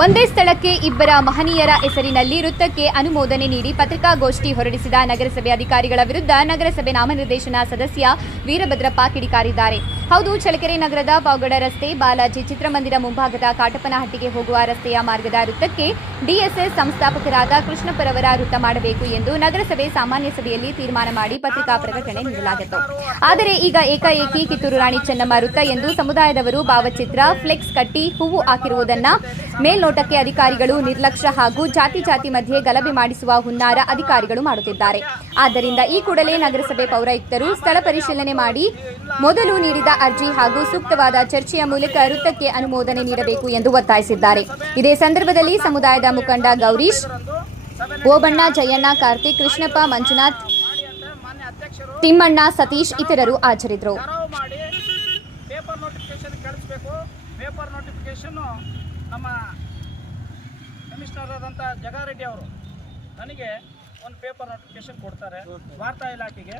ಒಂದೇ ಸ್ಥಳಕ್ಕೆ ಇಬ್ಬರ ಮಹನೀಯರ ಹೆಸರಿನಲ್ಲಿ ವೃತ್ತಕ್ಕೆ ಅನುಮೋದನೆ ನೀಡಿ ಪತ್ರಿಕಾಗೋಷ್ಠಿ ಹೊರಡಿಸಿದ ನಗರಸಭೆ ಅಧಿಕಾರಿಗಳ ವಿರುದ್ಧ ನಗರಸಭೆ ನಾಮನಿರ್ದೇಶನ ಸದಸ್ಯ ವೀರಭದ್ರಪ್ಪ ಕಿಡಿಕಾರಿದ್ದಾರೆ. ಹೌದು, ಚಳ್ಳಕೆರೆ ನಗರದ ಪಾವಗಡ ರಸ್ತೆ, ಬಾಲಾಜಿ ಚಿತ್ರಮಂದಿರ ಮುಂಭಾಗದ ಕಾಟಪ್ಪನಹಟ್ಟಿಗೆ ಹೋಗುವ ರಸ್ತೆಯ ಮಾರ್ಗದ ವೃತ್ತಕ್ಕೆ ಡಿಎಸ್ಎಸ್ ಸಂಸ್ಥಾಪಕರಾದ ಕೃಷ್ಣಪ್ಪರವರ ವೃತ್ತ ಮಾಡಬೇಕು ಎಂದು ನಗರಸಭೆ ಸಾಮಾನ್ಯ ಸಭೆಯಲ್ಲಿ ತೀರ್ಮಾನ ಮಾಡಿ ಪತ್ರಿಕಾ ಪ್ರಕಟಣೆ ನೀಡಲಾಗಿತ್ತು. ಆದರೆ ಈಗ ಏಕಾಏಕಿ ಕಿತ್ತೂರು ರಾಣಿ ಚೆನ್ನಮ್ಮ ವೃತ್ತ ಎಂದು ಸಮುದಾಯದವರು ಭಾವಚಿತ್ರ, ಫ್ಲೆಕ್ಸ್ ಕಟ್ಟಿ ಹೂವು ಹಾಕಿರುವುದನ್ನು ಮೇಲ್ನೋಟಕ್ಕೆ ಅಧಿಕಾರಿಗಳು ನಿರ್ಲಕ್ಷ್ಯ ಹಾಗೂ ಜಾತಿ ಮಧ್ಯೆ ಗಲಭೆ ಮಾಡಿಸುವ ಹುನ್ನಾರ ಅಧಿಕಾರಿಗಳು ಮಾಡುತ್ತಿದ್ದಾರೆ. ಆದ್ದರಿಂದ ಈ ಕೂಡಲೇ ನಗರಸಭೆ ಪೌರಾಯುಕ್ತರು ಸ್ಥಳ ಪರಿಶೀಲನೆ ಮಾಡಿ ಮೊದಲು ನೀಡಿದ ಅರ್ಜಿ ಹಾಗೂ ಸೂಕ್ತವಾದ ಚರ್ಚೆಯ ಮೂಲಕ ವೃತ್ತಕ್ಕೆ ಅನುಮೋದನೆ ನೀಡಬೇಕು ಎಂದು ಒತ್ತಾಯಿಸಿದ್ದಾರೆ. ಇದೇ ಸಂದರ್ಭದಲ್ಲಿ ಸಮುದಾಯದ ಮುಖಂಡ ಗೌರೀಶ್, ಓಬಣ್ಣ, ಜಯಣ್ಣ, ಕಾರ್ತಿಕ್, ಕೃಷ್ಣಪ್ಪ, ಮಂಜುನಾಥ್, ತಿಮ್ಮಣ್ಣ, ಸತೀಶ್ ಇತರರು ಹಾಜರಿದ್ದರು. ನಮ್ಮ ಕಮಿಷನರ್ ಆದಂಥ ಜಗಾರೆಡ್ಡಿ ಅವರು ನನಗೆ ಒಂದು ಪೇಪರ್ ನೋಟಿಫಿಕೇಶನ್ ಕೊಡ್ತಾರೆ ವಾರ್ತಾ ಇಲಾಖೆಗೆ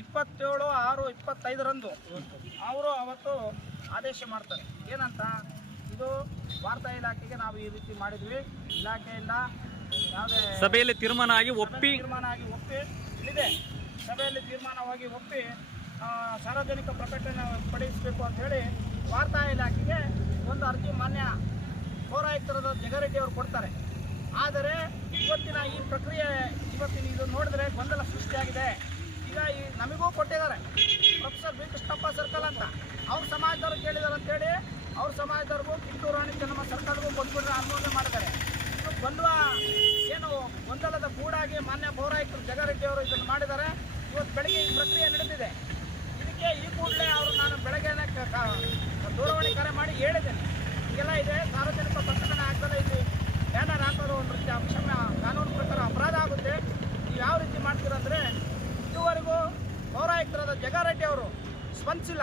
27/6/25 ಅವರು ಅವತ್ತು ಆದೇಶ ಮಾಡ್ತಾರೆ. ಏನಂತ, ಇದು ವಾರ್ತಾ ಇಲಾಖೆಗೆ ನಾವು ಈ ರೀತಿ ಮಾಡಿದ್ವಿ, ಇಲಾಖೆಯಿಂದ ಯಾವುದೇ ಸಭೆಯಲ್ಲಿ ತೀರ್ಮಾನ ಆಗಿ ಒಪ್ಪಿ ಇದೆ, ಸಭೆಯಲ್ಲಿ ತೀರ್ಮಾನವಾಗಿ ಒಪ್ಪಿ ಸಾರ್ವಜನಿಕ ಪ್ರಕಟಣೆ ಪಡಿಸಬೇಕು ಅಂತ ಹೇಳಿ ವಾರ್ತಾ ಇಲಾಖೆಗೆ ಒಂದು ಅರ್ಜಿ ಮಾನ್ಯ ಪೌರಾಯುಕ್ತರಾದ ಜಗಾರೆಡ್ಡಿ ಅವರು ಕೊಡ್ತಾರೆ. ಆದರೆ ಇವತ್ತಿನ ಈ ಪ್ರಕ್ರಿಯೆ ಇದು ನೋಡಿದ್ರೆ ಗೊಂದಲ ಸೃಷ್ಟಿಯಾಗಿದೆ. ಈಗ ನಮಗೂ ಕೊಟ್ಟಿದ್ದಾರೆ ಪ್ರೊಫೆಸರ್ ಬಿ ಕೃಷ್ಣಪ್ಪ ಸರ್ಕಲ್ ಅಂತ, ಅವ್ರ ಸಮಾಜದವ್ರು ಕೇಳಿದಾರೆ ಅಂತೇಳಿ ಅವ್ರ ಸಮಾಜದವ್ರಿಗೂ ಕಿತ್ತೂರು ರಾಣಿ ಚೆನ್ನಮ್ಮ ಸರ್ಕಲ್ಗೂ ಕೊಟ್ಬಿಟ್ರೆ ಅನುಮೋದನೆ ಮಾಡಿದ್ದಾರೆ. ಇದು ಗೊಂದಲದ ಗೂಡಾಗಿ ಮಾನ್ಯ ಪೌರಾಯುಕ್ತರು ಜಗಾರೆಡ್ಡಿ ಅವರು ಇದನ್ನು ಮಾಡಿದ್ದಾರೆ. ಇವತ್ತು ಬೆಳಗ್ಗೆ ಈ ಪ್ರಕ್ರಿಯೆ ನಡೆದಿದೆ. ಇದಕ್ಕೆ ಈ ಕೂಡಲೇ ಅವರು ನಾನು ಬೆಳಗ್ಗೆನೇ ದೂರವಾಣಿ ಕರೆ ಮಾಡಿ ಹೇಳಿದ್ದೇನೆ, ಹೀಗೆಲ್ಲ ಇದೆ, ಸಾರ್ವಜನಿಕ ಪ್ರಕಟಣೆ ಆಗ್ತದೆ, ಇಲ್ಲಿ ಬ್ಯಾನರ್ ಹಾಕೋದು ಒಂದು ರೀತಿ ಕ್ಷಮ್ಯ ಕಾನೂನು ಪ್ರಕಾರ ಅಪರಾಧ ಆಗುತ್ತೆ. ನೀವು ಯಾವ ರೀತಿ ಮಾಡ್ತೀರಂದರೆ, ಇದುವರೆಗೂ ಪೌರಾಯುಕ್ತರಾದ ಜಗಾರೆಡ್ಡಿ ಅವರು ಸ್ಪಂದಿಸಿಲ್ಲ.